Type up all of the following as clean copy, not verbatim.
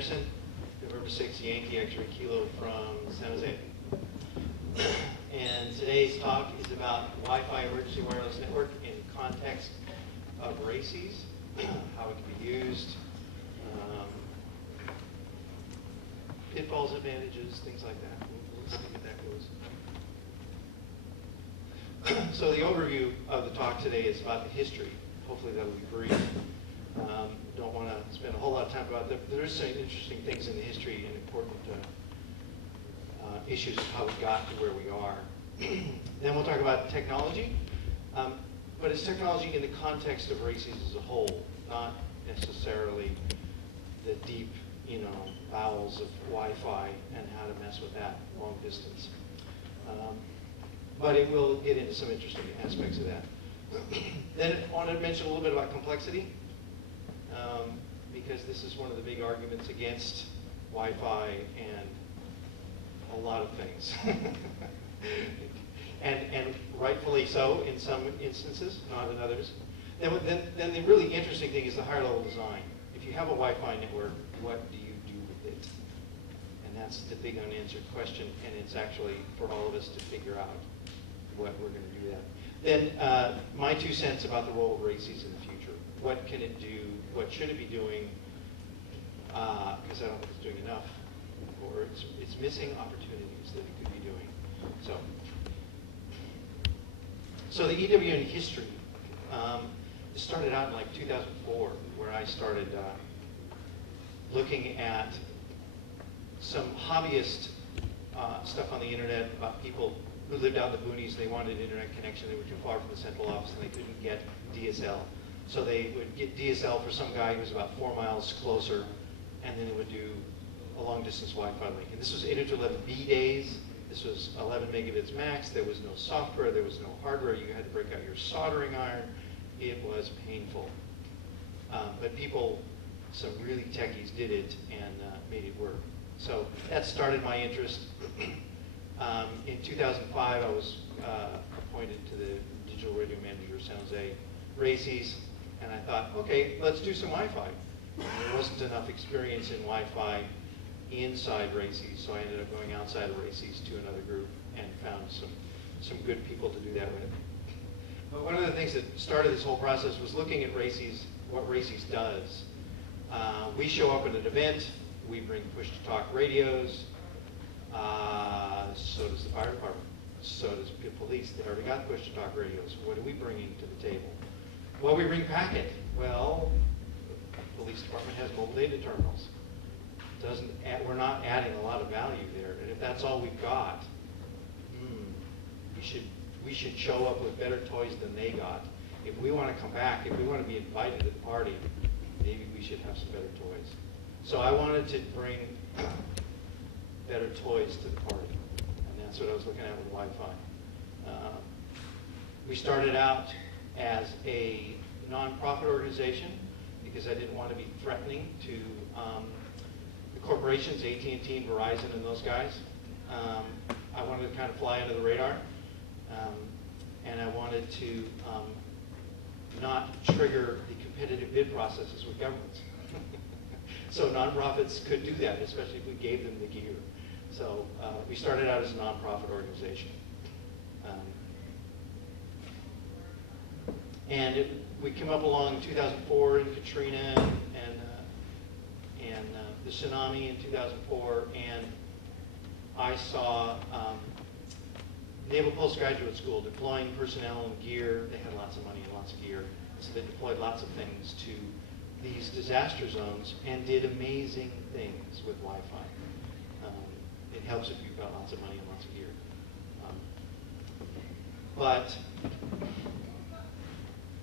Anderson, November 6 Yankee X-ray Kilo from San Jose. And today's talk is about Wi-Fi emergency wireless network in context of RACES, how it can be used, pitfalls, advantages, things like that. We'll see how that goes. So the overview of the talk today is about the history. Hopefully that'll be brief. Don't want to spend a whole lot of time about that. There is some interesting things in the history and important issues of how we got to where we are. Then we'll talk about technology, but it's technology in the context of RACES as a whole, not necessarily the deep, bowels of Wi-Fi and how to mess with that long distance. But it will get into some interesting aspects of that. Then I want to mention a little bit about complexity, because this is one of the big arguments against Wi-Fi and a lot of things. and rightfully so in some instances, not in others. Then the really interesting thing is the higher level design. If you have a Wi-Fi network, what do you do with it? And that's the big unanswered question, and it's actually for all of us to figure out what we're going to do that. Then my 2 cents about the role of RACES in the future. What can it do? What should it be doing? Because I don't think it's doing enough, or it's missing opportunities that it could be doing. So the EWN history, it started out in like 2004, where I started looking at some hobbyist stuff on the internet about people who lived out in the boonies. They wanted an internet connection. They were too far from the central office, and they couldn't get DSL. So they would get DSL for some guy who was about 4 miles closer, and then they would do a long-distance Wi-Fi link. And this was 802.11b days. This was 11 megabits max. There was no software. There was no hardware. You had to break out your soldering iron. It was painful. But people, some really techies, did it and made it work. So that started my interest. In 2005, I was appointed to the digital radio manager of San Jose RACES, and I thought, okay, let's do some Wi-Fi. There wasn't enough experience in Wi-Fi inside RACES, so I ended up going outside of RACES to another group and found some good people to do that with. But one of the things that started this whole process was looking at RACES, what RACES does. We show up at an event, we bring push-to-talk radios, so does the fire department, so does the police. They already got push-to-talk radios. What are we bringing to the table? Well, we bring packet. Well, the police department has mobile data terminals. We're not adding a lot of value there, and if that's all we've got, we should show up with better toys than they got. If we want to come back, if we want to be invited to the party, maybe we should have some better toys. So I wanted to bring better toys to the party, and that's what I was looking at with Wi-Fi. We started out as a nonprofit organization because I didn't want to be threatening to the corporations, AT&T and Verizon and those guys. I wanted to kind of fly under the radar, and I wanted to not trigger the competitive bid processes with governments. So nonprofits could do that, especially if we gave them the gear. So we started out as a nonprofit organization. And we came up along 2004 in Katrina and the tsunami in 2004, and I saw Naval Postgraduate School deploying personnel and gear. They had lots of money and lots of gear, so they deployed lots of things to these disaster zones and did amazing things with Wi-Fi. It helps if you've got lots of money and lots of gear.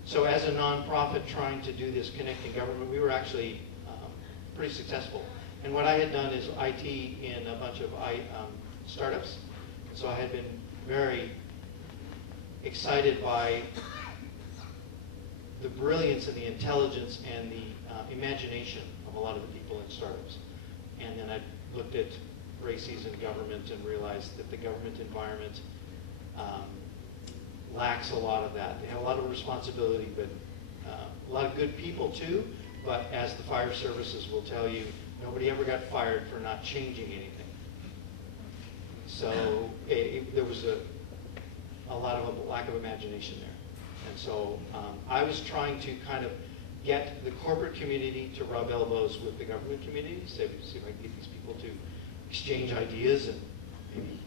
So as a nonprofit trying to do this connecting government, we were actually pretty successful. And what I had done is IT in a bunch of startups. So I had been very excited by the brilliance and the intelligence and the imagination of a lot of the people in startups. And then I looked at RACES and government and realized that the government environment lacks a lot of that. They have a lot of responsibility, but a lot of good people too, but as the fire services will tell you, Nobody ever got fired for not changing anything. So there was a lot of a lack of imagination there. And so I was trying to kind of get the corporate community to rub elbows with the government community, see if I can get these people to exchange ideas and maybe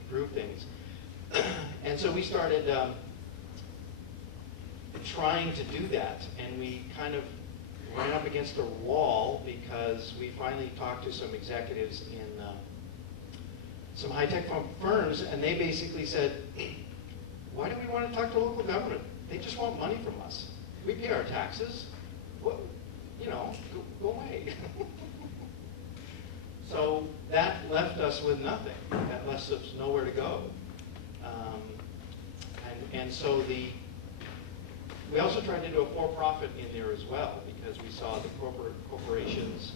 improve things. And so we started trying to do that, and we kind of ran up against a wall because we finally talked to some executives in some high-tech firms, and they basically said, why do we want to talk to local government? They just want money from us. We pay our taxes. Well, you know, go away. So that left us with nothing. That left us nowhere to go. And so we also tried to do a for-profit in there as well, because we saw the corporations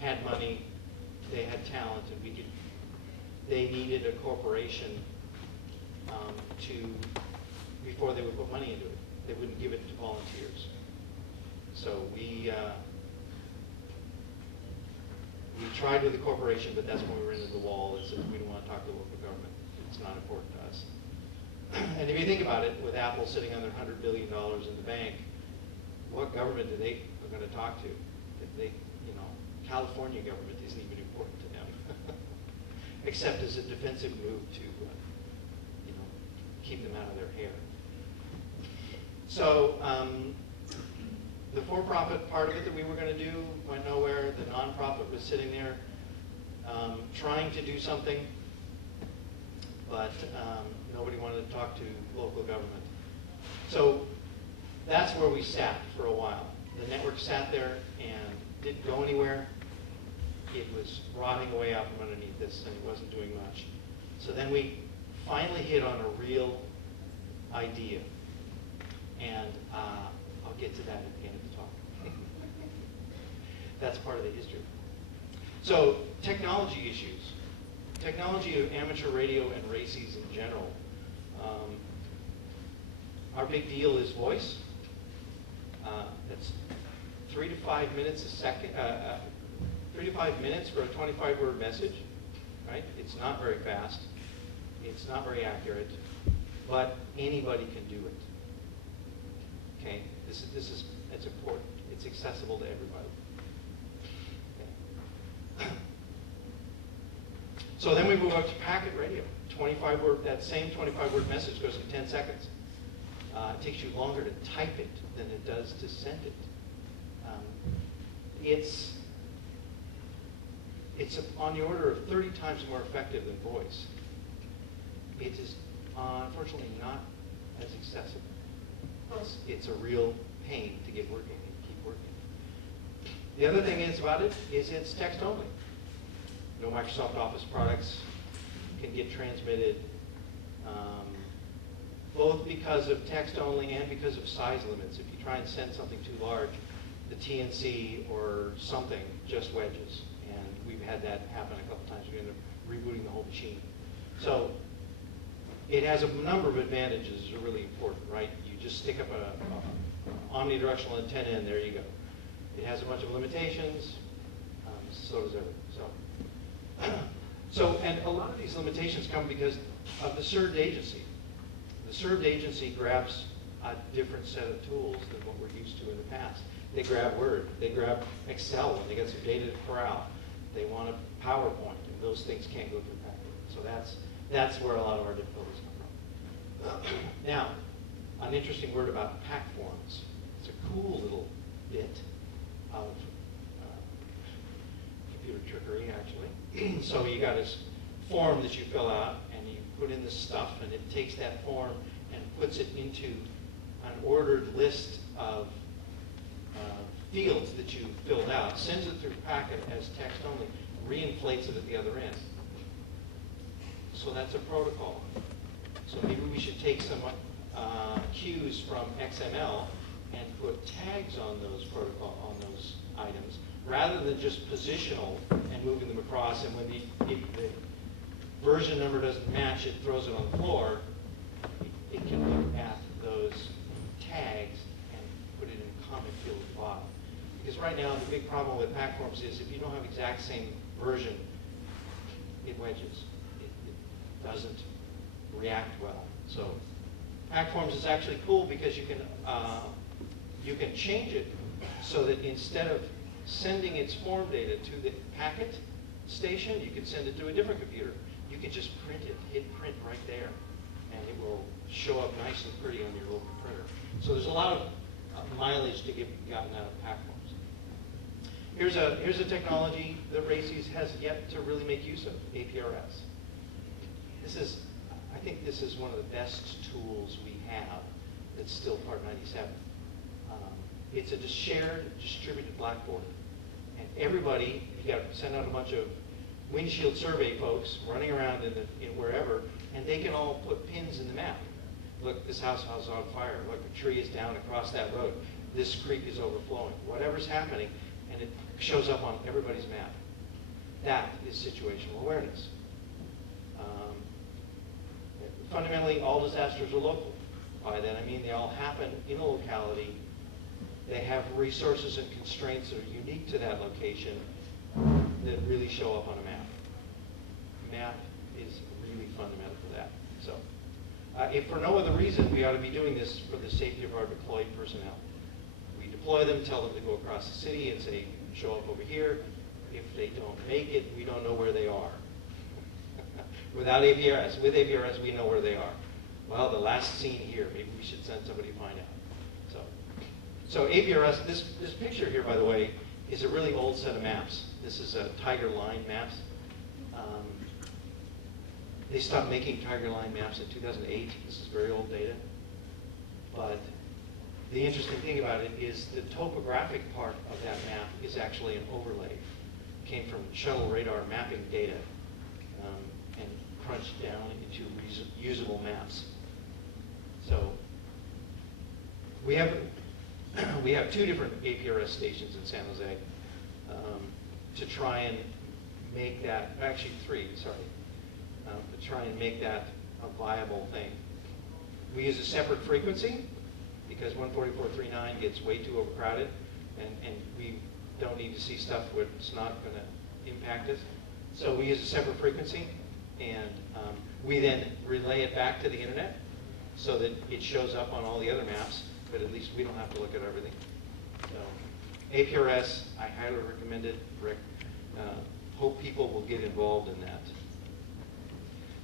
had money, they had talent, and they needed a corporation before they would put money into it. They wouldn't give it to volunteers. So we tried with the corporation, but that's when we ran into the wall and said we don't want to talk to local government. It's not important to us. And if you think about it, with Apple sitting on their $100 billion in the bank, what government are they going to talk to? California government isn't even important to them, except as a defensive move to, keep them out of their hair. So the for-profit part of it that we were going to do went nowhere. The nonprofit was sitting there trying to do something, but nobody wanted to talk to local government. So that's where we sat for a while. The network sat there and didn't go anywhere. It was rotting away out from underneath us, and it wasn't doing much. So then we finally hit on a real idea, and I'll get to that at the end of the talk. That's part of the history. So technology issues. Technology of amateur radio and racies in general. Our big deal is voice. That's 3 to 5 minutes a second, 3 to 5 minutes for a 25-word message, right? It's not very fast. It's not very accurate, but anybody can do it. Okay, it's important. It's accessible to everybody. Okay. So then we move up to packet radio. 25-word. That same 25-word message goes in 10 seconds. It takes you longer to type it than it does to send it. It's on the order of 30 times more effective than voice. It is unfortunately not as accessible. It's a real pain to get working and keep working. The other thing is about it is it's text only. No Microsoft Office products can get transmitted, both because of text only and because of size limits. If you try and send something too large, the TNC or something just wedges. And we've had that happen a couple times. We end up rebooting the whole machine. So it has a number of advantages that are really important, right? You just stick up an omnidirectional antenna and there you go. It has a bunch of limitations, so does everything. And a lot of these limitations come because of the served agency. The served agency grabs a different set of tools than what we're used to in the past. They grab Word, they grab Excel when they get some data to corral. They want a PowerPoint, and those things can't go through packet. So that's where a lot of our difficulties come from. Now, an interesting word about pack forms. It's a cool little bit of computer trickery, actually. So you got this form that you fill out, and you put in the stuff, and it takes that form and puts it into an ordered list of fields that you filled out, sends it through packet as text only, reinflates it at the other end. So that's a protocol. So maybe we should take some cues from XML and put tags on those those items, rather than just positional and moving them across. And when if the version number doesn't match, it throws it on the floor. It can look at those tags and put it in a comment field at the bottom. Because right now, the big problem with pack forms is if you don't have exact same version, it wedges. It doesn't react well. So pack forms is actually cool because you can change it so that instead of sending its form data to the packet station, you can send it to a different computer. You can just print it, hit print right there, and it will show up nice and pretty on your local printer. So there's a lot of mileage to get gotten out of pack forms. Here's a technology that RACES has yet to really make use of, APRS. I think this is one of the best tools we have that's still Part 97. It's a shared, distributed blackboard. And everybody, you got to send out a bunch of windshield survey folks running around in wherever, and they can all put pins in the map. Look, this house is on fire. Look, a tree is down across that road. This creek is overflowing. Whatever's happening, and it shows up on everybody's map. That is situational awareness. Fundamentally, all disasters are local. By that I mean they all happen in a locality. They have resources and constraints that are unique to that location that really show up on a map. Map is really fundamental for that. So, if for no other reason, we ought to be doing this for the safety of our deployed personnel. We deploy them, tell them to go across the city and say, show up over here. If they don't make it, we don't know where they are. Without APRS, with APRS, we know where they are. Well, the last scene here, maybe we should send somebody to find out. So APRS, this picture here, by the way, is a really old set of maps. This is Tiger Line maps. They stopped making Tiger Line maps in 2008. This is very old data. But the interesting thing about it is the topographic part of that map is actually an overlay. It came from shuttle radar mapping data and crunched down into usable maps. So we have two different APRS stations in San Jose to try and make that, actually three, sorry, to try and make that a viable thing. We use a separate frequency because 144.39 gets way too overcrowded, and we don't need to see stuff where it's not going to impact us. So we use a separate frequency, and we then relay it back to the internet so that it shows up on all the other maps, but at least we don't have to look at everything. So APRS, I highly recommend it. Hope people will get involved in that.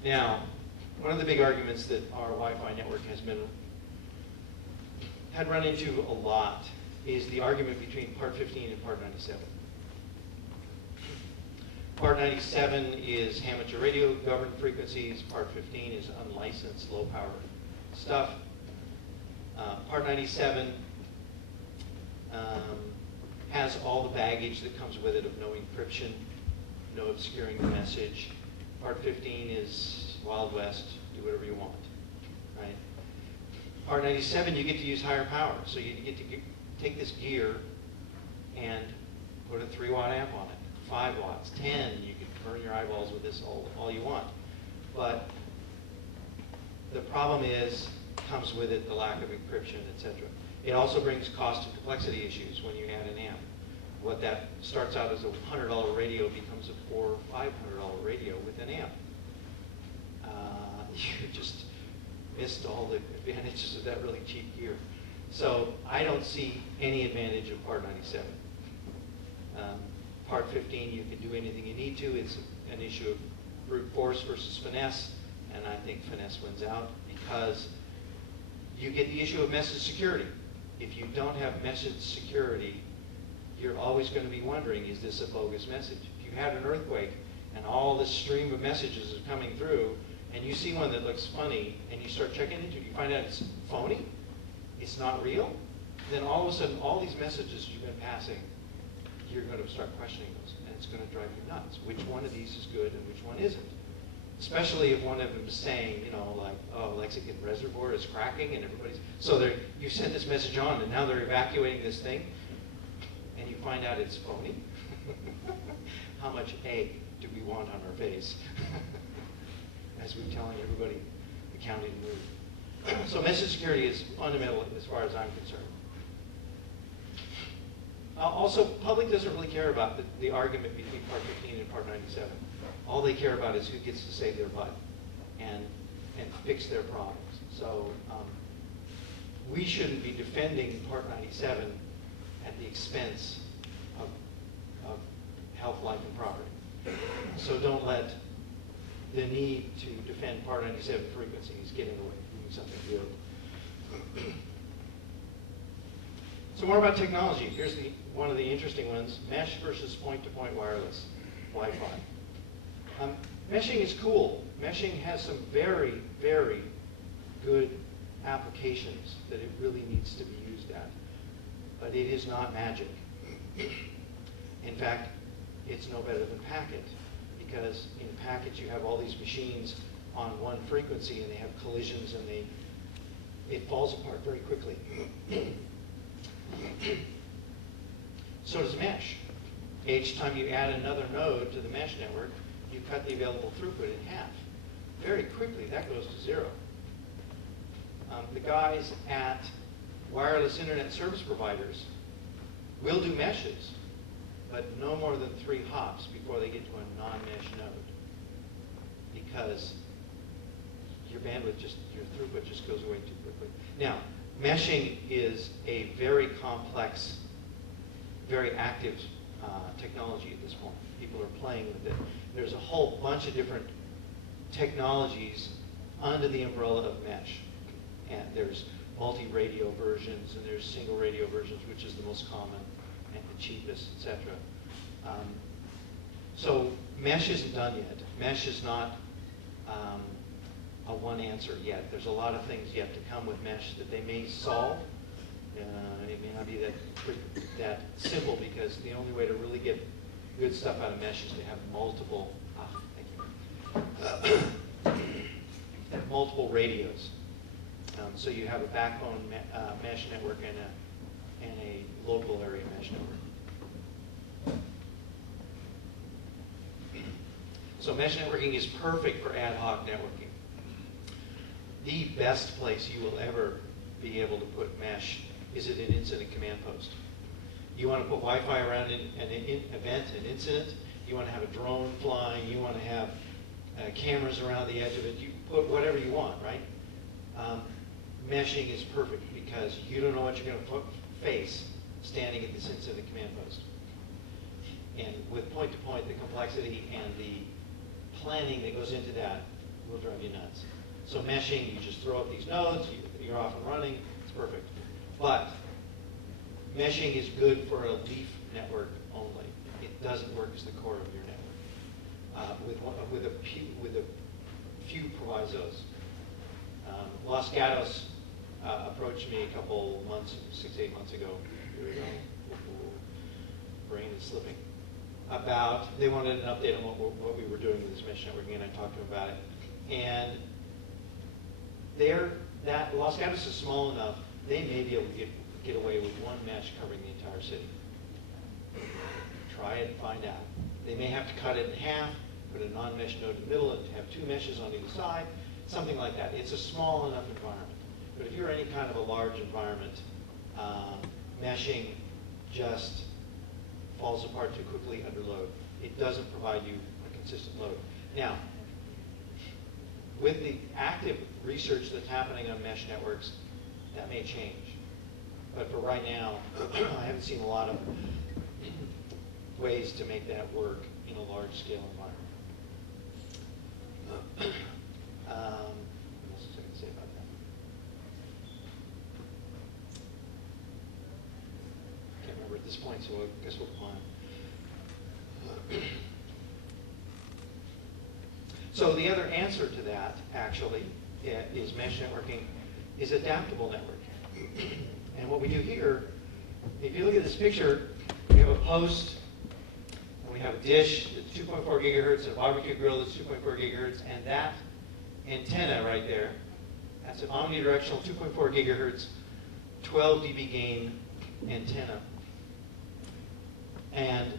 Now, one of the big arguments that our Wi-Fi network had run into a lot is the argument between Part 15 and Part 97. Part 97 is amateur radio governed frequencies. Part 15 is unlicensed low power stuff. Part 97 has all the baggage that comes with it of no encryption, no obscuring the message. Part 15 is Wild West, do whatever you want, right? Part 97, you get to use higher power. So you get to take this gear and put a 3-watt amp on it, 5 watts, 10. You can burn your eyeballs with this all you want. But the problem comes with it the lack of encryption, etc. It also brings cost and complexity issues when you add an amp. What that starts out as a $100 radio becomes a $400 or $500 radio with an amp. You just missed all the advantages of that really cheap gear. So I don't see any advantage of Part 97. Part 15, you can do anything you need to. It's an issue of brute force versus finesse, and I think finesse wins out because you get the issue of message security. If you don't have message security, you're always going to be wondering, is this a bogus message? If you had an earthquake and all this stream of messages is coming through, and you see one that looks funny, and you start checking into it, you find out it's phony, it's not real, then all of a sudden, all these messages you've been passing, you're going to start questioning those, and it's going to drive you nuts. Which one of these is good and which one isn't? Especially if one of them is saying, you know, like, oh, Lexington Reservoir is cracking, and everybody's, so you sent this message on, and now they're evacuating this thing, and you find out it's phony. How much egg do we want on our face? As we're telling everybody the county to move. So message security is fundamental as far as I'm concerned. Also, public doesn't really care about the argument between Part 15 and Part 97. All they care about is who gets to save their butt and fix their problems. So we shouldn't be defending Part 97 at the expense of health, life, and property. So don't let the need to defend Part 97 frequencies get in the way of doing something good. So more about technology. Here's one of the interesting ones: mesh versus point-to-point wireless, Wi-Fi. Meshing is cool. Meshing has some very, very good applications that it really needs to be used at. But it is not magic. In fact, it's no better than packet, because in packets you have all these machines on one frequency and they have collisions and it falls apart very quickly. So does mesh. Each time you add another node to the mesh network, you cut the available throughput in half. Very quickly, that goes to zero. The guys at wireless internet service providers will do meshes, but no more than 3 hops before they get to a non-mesh node, because your bandwidth your throughput just goes away too quickly. Now, meshing is a very complex, very active technology at this point. People are playing with it. There's a whole bunch of different technologies under the umbrella of mesh. And there's multi-radio versions, and there's single radio versions, which is the most common and the cheapest, etc. So mesh isn't done yet. Mesh is not a one answer yet. There's a lot of things yet to come with mesh that they may solve. It may not be that simple, because the only way to really get good stuff out of mesh is to have multiple multiple radios. So you have a backbone mesh network and a local area mesh network. So mesh networking is perfect for ad hoc networking. The best place you will ever be able to put mesh is at an incident command post. You want to put Wi-Fi around an event, an incident. You want to have a drone flying. You want to have cameras around the edge of it. You put whatever you want, right? Meshing is perfect, because you don't know what you're going to face standing at this incident command post. And with point-to-point, the complexity and the planning that goes into that will drive you nuts. So meshing, you just throw up these nodes, you're off and running, it's perfect. But meshing is good for a leaf network only. It doesn't work as the core of your network, with a few provisos. Los Gatos approached me a couple months, 6 to 8 months ago. Here we go. Brain is slipping. They wanted an update on what we were doing with this mesh networking, and I talked to them about it. And Los Gatos is small enough, they may be able to get away with one mesh covering the entire city. Try it and find out. They may have to cut it in half, put a non-mesh node in the middle, and have 2 meshes on either side, something like that. It's a small enough environment. But if you're any kind of a large environment, meshing just falls apart too quickly under load. It doesn't provide you a consistent load. Now, with the active research that's happening on mesh networks, that may change. But for right now, I haven't seen a lot of ways to make that work in a large-scale environment. What else was I going to say about that? Can't remember at this point, so I guess we'll climb. So the other answer to that, actually, is mesh networking is adaptable networking. And what we do here, if you look at this picture, we have a post, and we have a dish that's 2.4 gigahertz, and a barbecue grill that's 2.4 gigahertz, and that antenna right there, that's an omnidirectional 2.4 gigahertz, 12 dB gain antenna. And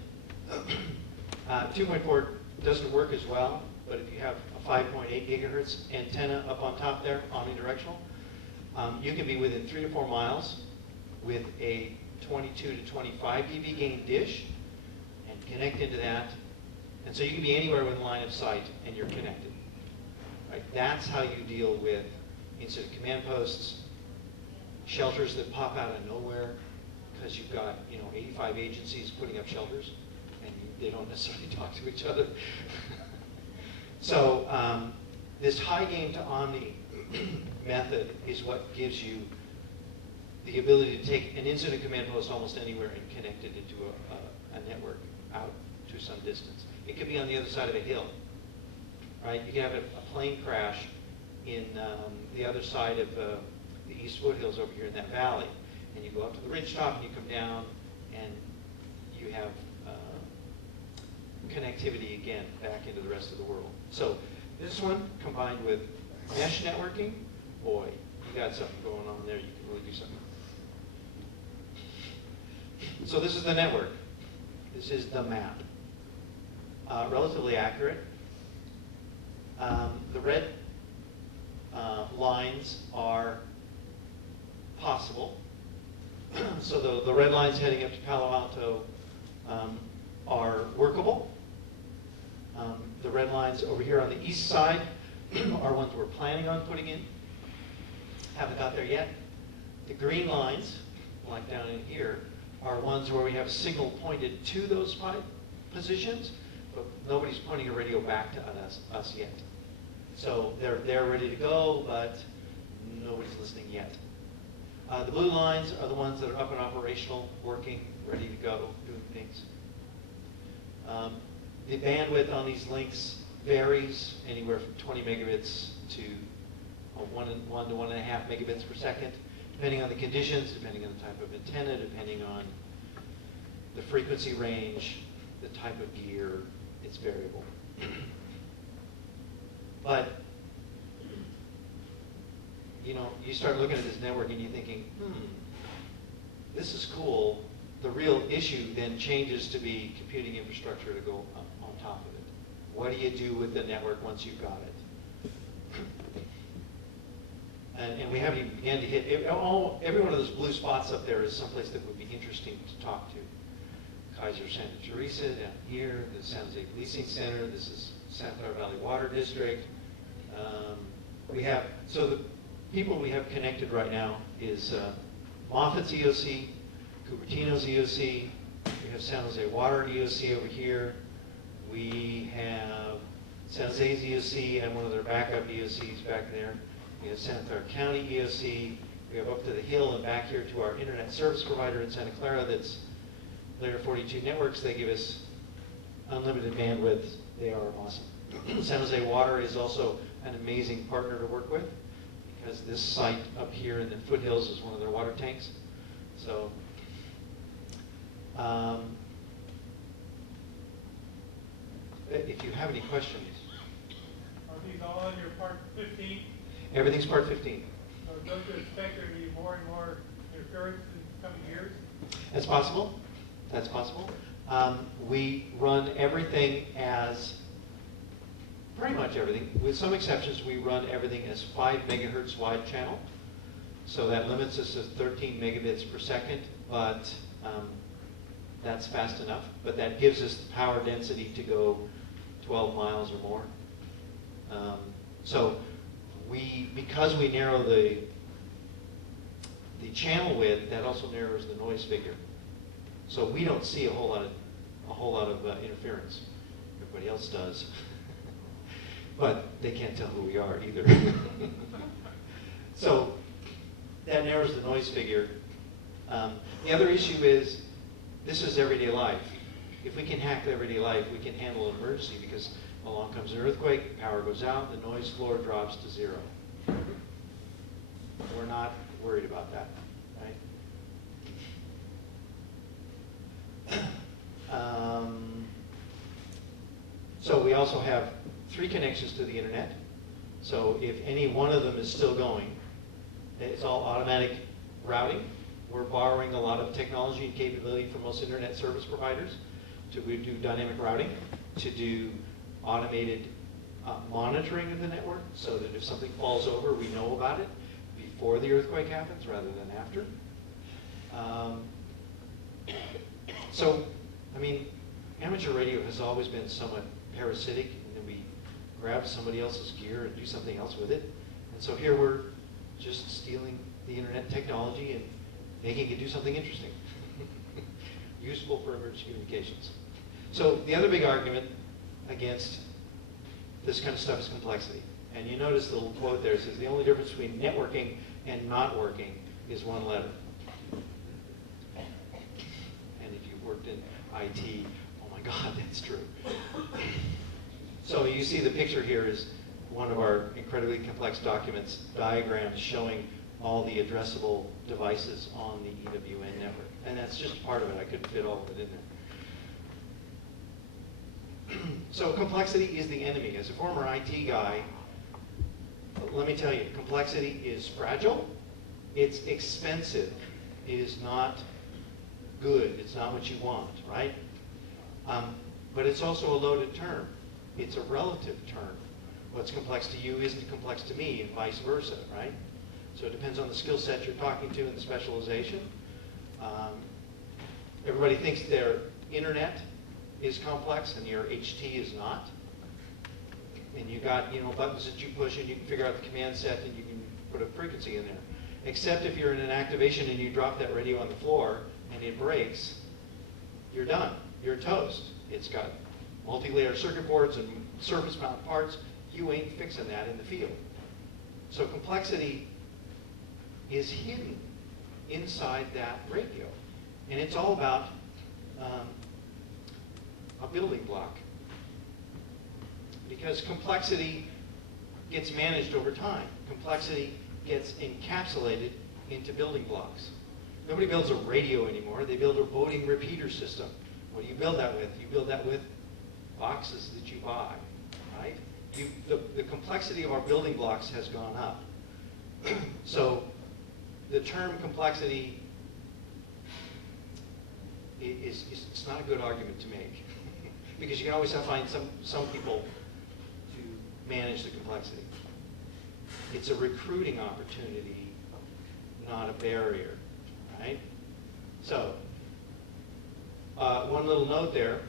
2.4 doesn't work as well, but if you have a 5.8 gigahertz antenna up on top there, omnidirectional, you can be within 3 to 4 miles with a 22 to 25 dB gain dish and connect into that. And so you can be anywhere within line of sight and you're connected. Right? That's how you deal with incident command posts, shelters that pop out of nowhere because you've got 85 agencies putting up shelters and they don't necessarily talk to each other. So this high gain to omni method is what gives you the ability to take an incident command post almost anywhere and connect it into a network out to some distance. It could be on the other side of a hill, right? You can have a plane crash in the other side of the East Foothills over here in that valley, and you go up to the ridge top and you come down and you have connectivity again back into the rest of the world. So this one combined with mesh networking, boy, you got something going on there. You can really do something. So this is the network. This is the map. Relatively accurate. The red lines are possible. So the red lines heading up to Palo Alto are workable. The red lines over here on the east side are ones we're planning on putting in. Haven't got there yet. The green lines, like down in here, are ones where we have a signal pointed to those positions, but nobody's pointing a radio back to us yet. So they're ready to go, but nobody's listening yet. The blue lines are the ones that are up and operational, working, ready to go, doing things. The bandwidth on these links varies anywhere from 20 megabits to 1 to 1.5 megabits per second, depending on the conditions, depending on the type of antenna, depending on the frequency range, the type of gear. It's variable. But you start looking at this network and you're thinking, this is cool. The real issue then changes to be computing infrastructure to go up on top of it. What do you do with the network once you've got it? And we haven't even begun to hit, every one of those blue spots up there is someplace that would be interesting to talk to. Kaiser Santa Teresa down here, the San Jose Policing Center, this is Santa Clara Valley Water District. So the people we have connected right now is Moffitt's EOC, Cupertino's EOC, we have San Jose Water EOC over here, we have San Jose's EOC and one of their backup EOCs back there. We have Santa Clara County EOC. We have up to the hill and back here to our internet service provider in Santa Clara that's Layer 42 Networks. They give us unlimited bandwidth. They are awesome. San Jose Water is also an amazing partner to work with because this site up here in the foothills is one of their water tanks. So if you have any questions. Are these all under Part 15? Everything's Part 15. So don't you expect there to be more and more interference in coming years? That's possible. That's possible. We run everything as, pretty much everything, with some exceptions, we run everything as 5 megahertz wide channel. So that limits us to 13 megabits per second, but that's fast enough. But that gives us the power density to go 12 miles or more. So because we narrow the channel width, that also narrows the noise figure. So we don't see a whole lot of interference. Everybody else does, but they can't tell who we are either. So that narrows the noise figure. The other issue is this is everyday life. If we can hack everyday life, we can handle an emergency because along comes an earthquake, power goes out, the noise floor drops to 0. We're not worried about that, right? So we also have 3 connections to the internet. So if any one of them is still going, it's all automatic routing. We're borrowing a lot of technology and capability from most internet service providers to do dynamic routing, to do automated monitoring of the network so that if something falls over, we know about it before the earthquake happens rather than after. So, I mean, amateur radio has always been somewhat parasitic, and then we grab somebody else's gear and do something else with it. And so here we're just stealing the internet technology and making it do something interesting. Useful for emergency communications. So the other big argument against this kind of stuff is complexity. And you notice the little quote there says the only difference between networking and not working is one letter. And if you've worked in IT, oh my God, that's true. So you see the picture here is one of our incredibly complex documents, diagrams showing all the addressable devices on the EWN network. And that's just part of it. I couldn't fit all of it in there. So complexity is the enemy. As a former IT guy, let me tell you, complexity is fragile. It's expensive. It is not good. It's not what you want, right? But it's also a loaded term. It's a relative term. What's complex to you isn't complex to me, and vice versa, right? So it depends on the skill set you're talking to and the specialization. Everybody thinks their internet is complex and your HT is not. And you got, you know, buttons that you push and you can figure out the command set and you can put a frequency in there. Except if you're in an activation and you drop that radio on the floor and it breaks, you're done. You're toast. It's got multi-layer circuit boards and surface mount parts. You ain't fixing that in the field. So complexity is hidden inside that radio. And it's all about a building block. Because complexity gets managed over time. Complexity gets encapsulated into building blocks. Nobody builds a radio anymore. They build a voting repeater system. What do you build that with? You build that with boxes that you buy, right? The complexity of our building blocks has gone up. So the term complexity it's not a good argument to make because you can always find some people to manage the complexity. It's a recruiting opportunity, not a barrier, right? So one little note there,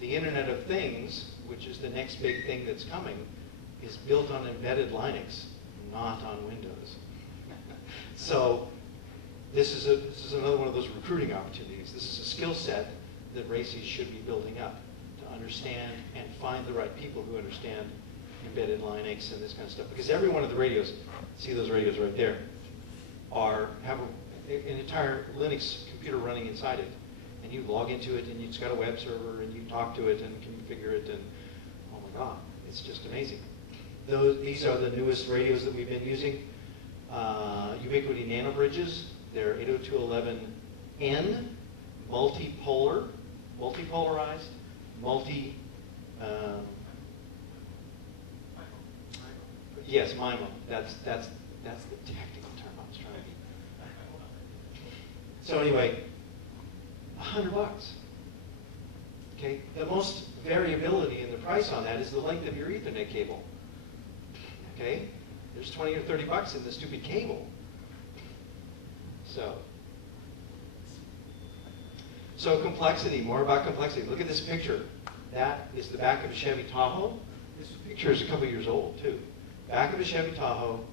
the Internet of Things, which is the next big thing that's coming, is built on embedded Linux, not on Windows. So this is another one of those recruiting opportunities. This is a skill set that RACIs should be building up to understand and find the right people who understand embedded Linux and this kind of stuff. Because every one of the radios, see those radios right there, have an entire Linux computer running inside it. And you log into it and it's got a web server and you talk to it and configure it and oh my God, it's just amazing. These are the newest radios that we've been using. Ubiquiti NanoBridges. They're 802.11n, multipolarized, yes, MIMO. That's the technical term I was trying to be. So anyway, $100. Okay, the most variability in the price on that is the length of your Ethernet cable. Okay, there's 20 or 30 bucks in the stupid cable. So complexity, more about complexity. Look at this picture. That is the back of a Chevy Tahoe. This picture is a couple years old too. Back of a Chevy Tahoe.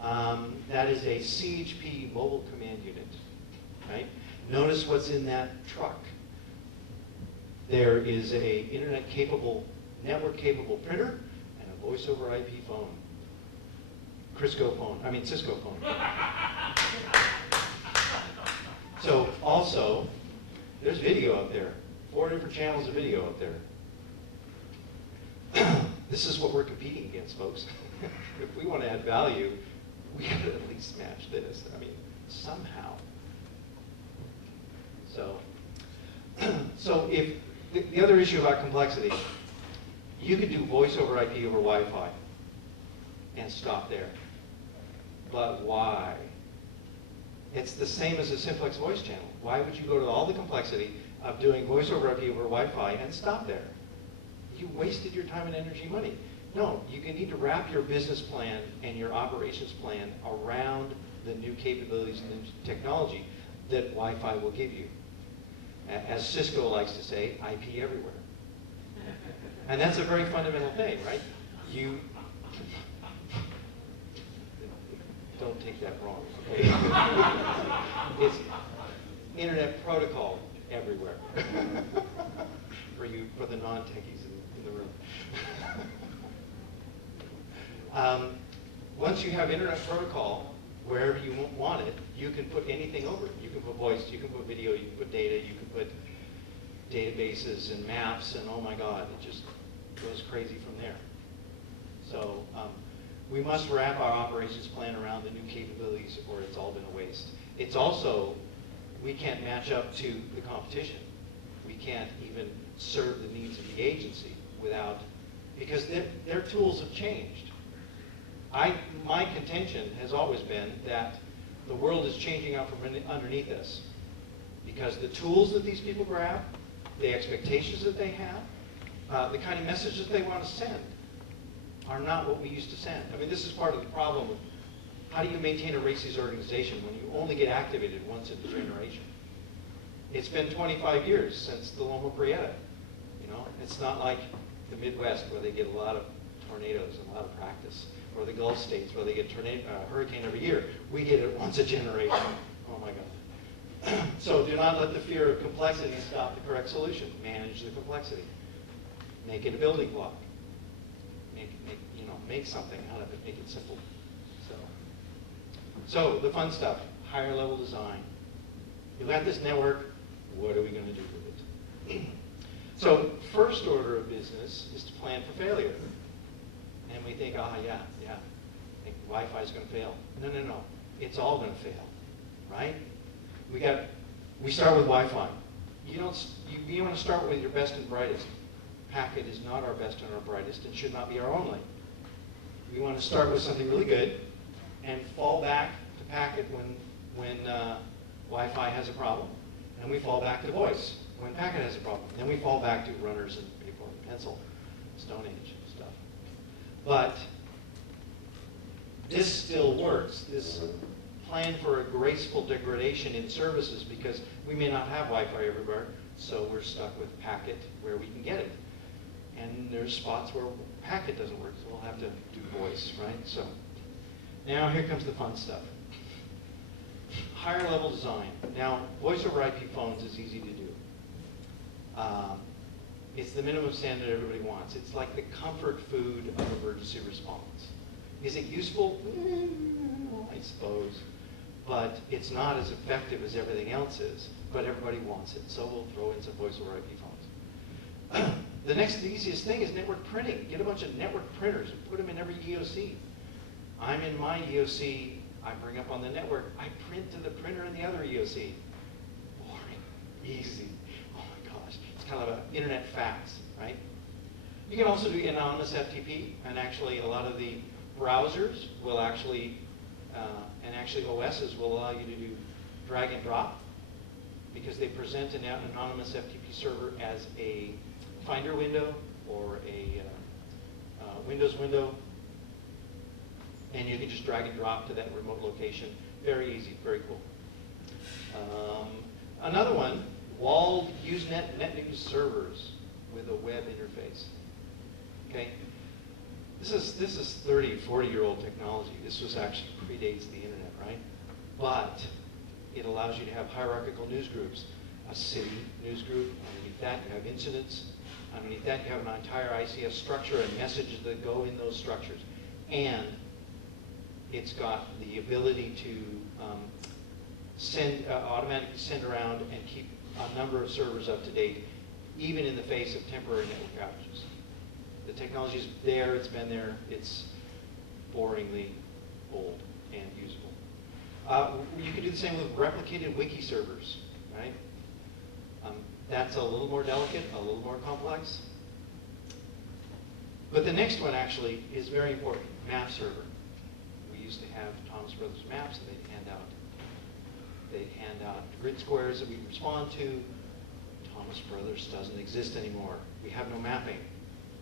That is a CHP mobile command unit, right? Notice what's in that truck. There is a internet-capable, network-capable printer and a voice-over IP phone. Cisco phone. So also, there's video up there. 4 different channels of video up there. This is what we're competing against, folks. If we want to add value, we got to at least match this. I mean, somehow. So if the other issue about complexity, you could do voice over IP over Wi-Fi and stop there. But why? It's the same as a simplex voice channel. Why would you go to all the complexity of doing voice over IP over Wi-Fi and stop there? You wasted your time and energy and money. No, you need to wrap your business plan and your operations plan around the new capabilities and the technology that Wi-Fi will give you. As Cisco likes to say, IP everywhere. And that's a very fundamental thing, right? You don't take that wrong, okay? It's internet protocol everywhere. For the non-techies in the room. Once you have internet protocol, wherever you want it, you can put anything over it. You can put voice, you can put video, you can put data, you can put databases and maps, and oh my God, it just goes crazy from there. So we must wrap our operations plan around the new capabilities, or it's all been a waste. It's also, we can't match up to the competition. We can't even serve the needs of the agency without, because their tools have changed. My contention has always been that the world is changing out from underneath us, because the tools that these people grab, the expectations that they have, the kind of messages they want to send are not what we used to send. I mean, this is part of the problem with how do you maintain a racist organization when you only get activated once in a generation? It's been 25 years since the Loma Prieta. You know, it's not like the Midwest where they get a lot of tornadoes and a lot of practice, or the Gulf states where they get hurricane every year. We get it once a generation. Oh my God. So do not let the fear of complexity stop the correct solution. Manage the complexity. Make it a building block. Make something out of it. Make it simple. So the fun stuff. Higher level design. You got this network. What are we going to do with it? So first order of business is to plan for failure. And we think, yeah, I think Wi-Fi is going to fail. No. It's all going to fail, right? We start with Wi-Fi. You want to start with your best and brightest. Packet is not our best and our brightest and should not be our only. We want to start with something really good and fall back to packet when Wi-Fi has a problem. And we fall back to voice when packet has a problem. Then we fall back to runners and paper and pencil, Stone Age stuff. But this still works. This plan for a graceful degradation in services, because we may not have Wi-Fi everywhere, so we're stuck with packet where we can get it. And there's spots where packet doesn't work, so we'll have to do voice, right? So now here comes the fun stuff. Higher level design. Now, voice over IP phones is easy to do. It's the minimum standard everybody wants. It's like the comfort food of emergency response. Is it useful? I suppose. But it's not as effective as everything else is, but everybody wants it, so we'll throw in some voice over IP phones. The easiest thing is network printing. Get a bunch of network printers and put them in every EOC. I'm in my EOC, I bring up on the network, I print to the printer in the other EOC. Boring, easy, oh my gosh. It's kind of an internet fax, right? You can also do anonymous FTP, and actually a lot of the browsers will actually, and actually OSs will allow you to do drag and drop, because they present an anonymous FTP server as a Finder window or a Windows window, and you can just drag and drop to that remote location. Very easy, very cool. Another one, walled Usenet NetNews servers with a web interface. Okay, this is 30, 40-year-old technology. This was actually predates the internet, right? But it allows you to have hierarchical news groups. A city news group, underneath that you have incidents. Underneath that, you have an entire ICS structure and messages that go in those structures. And it's got the ability to automatically send around and keep a number of servers up to date, even in the face of temporary network outages. The technology is there, it's been there, it's boringly old and usable. You can do the same with replicated wiki servers, right? That's a little more delicate, a little more complex. But the next one actually is very important, map server. We used to have Thomas Brothers maps, and they'd hand out grid squares that we respond to. Thomas Brothers doesn't exist anymore. We have no mapping.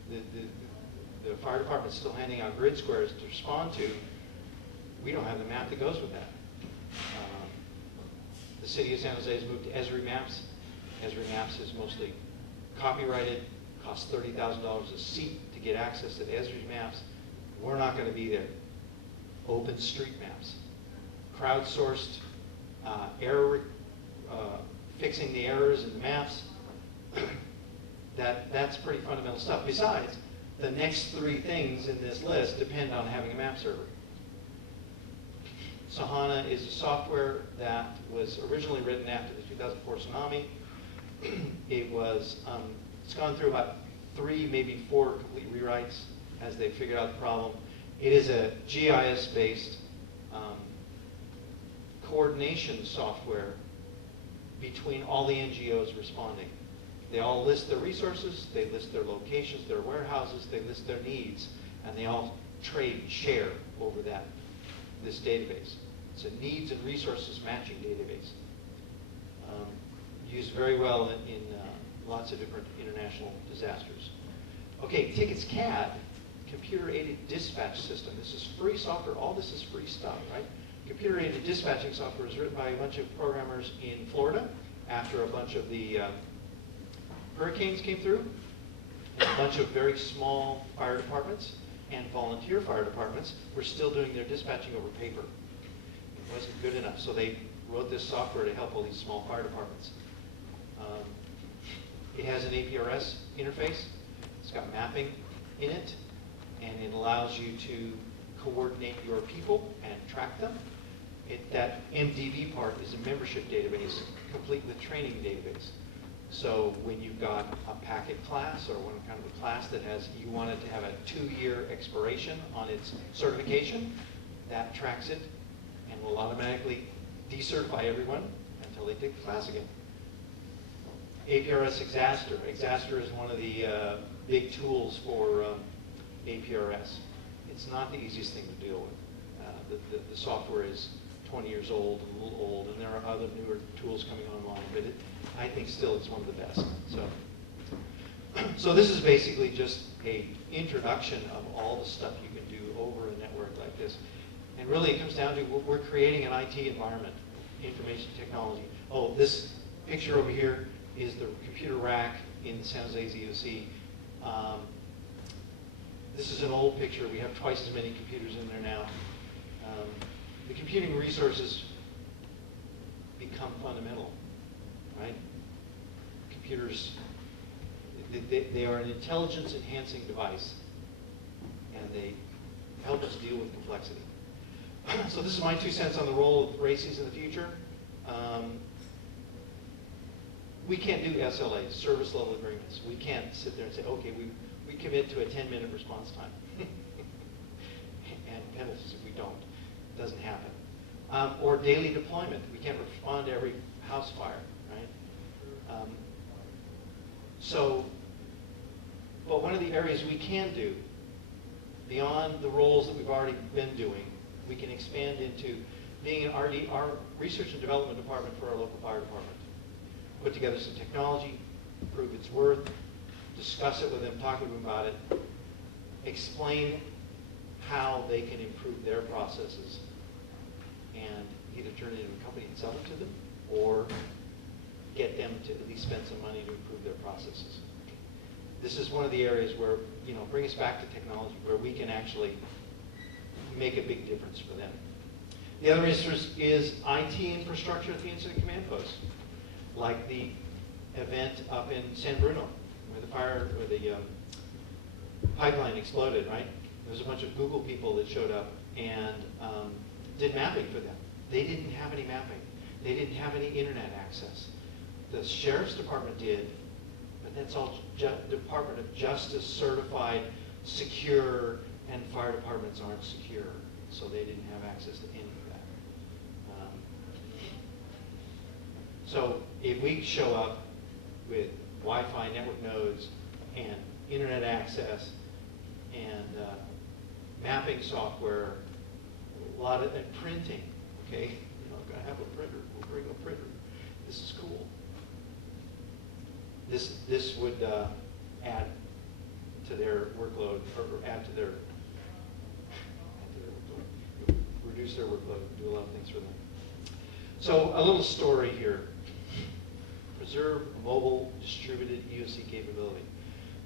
The fire department's still handing out grid squares to respond to. We don't have the map that goes with that. The city of San Jose has moved to Esri maps. Esri Maps is mostly copyrighted, costs $30,000 a seat to get access to the Esri Maps. We're not going to be there. OpenStreetMaps, crowdsourced, fixing the errors in the maps. That's pretty fundamental stuff. Besides, the next three things in this list depend on having a map server. Sahana is a software that was originally written after the 2004 tsunami. It's gone through about 3, maybe 4 complete rewrites as they figured out the problem. It is a GIS-based coordination software between all the NGOs responding. They all list their resources, they list their locations, their warehouses, they list their needs, and they all trade and share over this database. It's a needs and resources matching database. Used very well in lots of different international disasters. Okay, Tickets CAD, computer-aided dispatch system. This is free software. All this is free stuff, right? Computer-aided dispatching software is written by a bunch of programmers in Florida after a bunch of the hurricanes came through, and a bunch of very small fire departments and volunteer fire departments were still doing their dispatching over paper. It wasn't good enough, so they wrote this software to help all these small fire departments. It has an APRS interface. It's got mapping in it, and it allows you to coordinate your people and track them. That MDB part is a membership database, complete with training database. So when you've got a packet class or one kind of a class that you want it to have a 2-year expiration on its certification, that tracks it and will automatically decertify everyone until they take the class again. APRS Exaster. Exaster is one of the big tools for APRS. It's not the easiest thing to deal with. The software is 20 years old, a little old, and there are other newer tools coming online, but I think still it's one of the best. So this is basically just an introduction of all the stuff you can do over a network like this. And really it comes down to we're creating an IT environment, information technology. Oh, this picture over here is the computer rack in the San Jose ZOC. This is an old picture. We have twice as many computers in there now. The computing resources become fundamental, right? Computers, they are an intelligence-enhancing device, and they help us deal with complexity. So this is my 2 cents on the role of RACIs in the future. We can't do SLAs, service level agreements. We can't sit there and say, okay, we commit to a 10-minute response time. And penalties if we don't. It doesn't happen. Or daily deployment. We can't respond to every house fire, right? But one of the areas we can do, beyond the roles that we've already been doing, we can expand into being an RD, our research and development department for our local fire department. Put together some technology, prove its worth, discuss it with them, talk to them about it, explain how they can improve their processes, and either turn it into a company and sell it to them, or get them to at least spend some money to improve their processes. This is one of the areas where, bring us back to technology, where we can actually make a big difference for them. The other issue is IT infrastructure at the incident command post, like the event up in San Bruno, where the pipeline exploded, right? There was a bunch of Google people that showed up and did mapping for them. They didn't have any mapping. They didn't have any internet access. The sheriff's department did, but that's all Department of Justice certified, secure, and fire departments aren't secure, so they didn't have access to any of that. So if we show up with Wi-Fi network nodes and internet access and mapping software, a lot of and printing, okay? I'm gonna have a printer, we'll bring a printer. This is cool. This would add to their workload, or add to their workload, reduce their workload, do a lot of things for them. So a little story here. preserve mobile distributed EOC capability.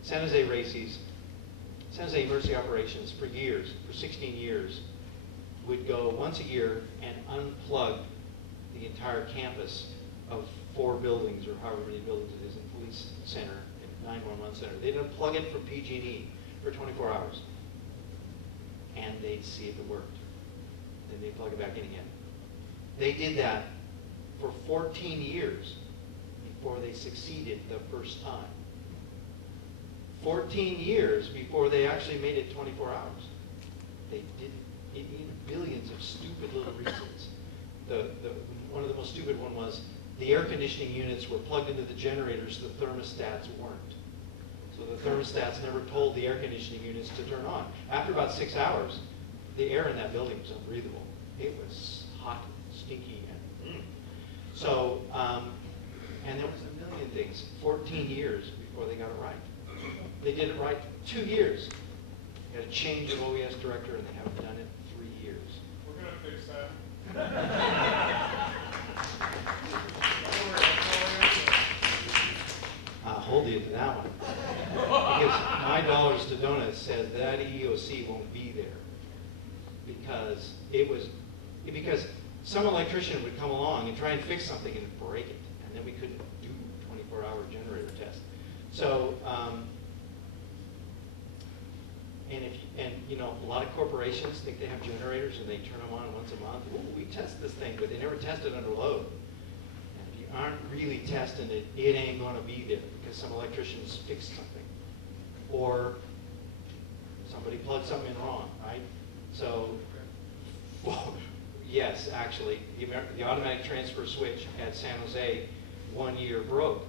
San Jose RACES, San Jose Emergency Operations for years, for 16 years, would go once a year and unplug the entire campus of 4 buildings, or however many buildings it is, in police center and 911 center. They'd unplug it from PG&E for 24 hours. And they'd see if it worked. Then they'd plug it back in again. They did that for 14 years before they succeeded the first time. 14 years before they actually made it 24 hours. They did it in billions of stupid little reasons. One of the most stupid one was the air conditioning units were plugged into the generators, the thermostats weren't. So the thermostats never told the air conditioning units to turn on. After about 6 hours, the air in that building was unbreathable. It was hot, stinky, and so, and there was a million things, 14 years before they got it right. They did it right 2 years. Got a change of OES director, and they haven't done it in 3 years. We're going to fix that. I'll hold you to that one. Because my dollars to donuts says that EOC won't be there. Because some electrician would come along and try and fix something and break it, and then we couldn't do 24-hour generator test. So, and you know, a lot of corporations think they have generators and they turn them on once a month. Ooh, we test this thing, but they never test it under load. And if you aren't really testing it, it ain't going to be there because some electricians fixed something, or somebody plugged something in wrong, right? So, well, yes, actually, the automatic transfer switch at San Jose 1 year broke.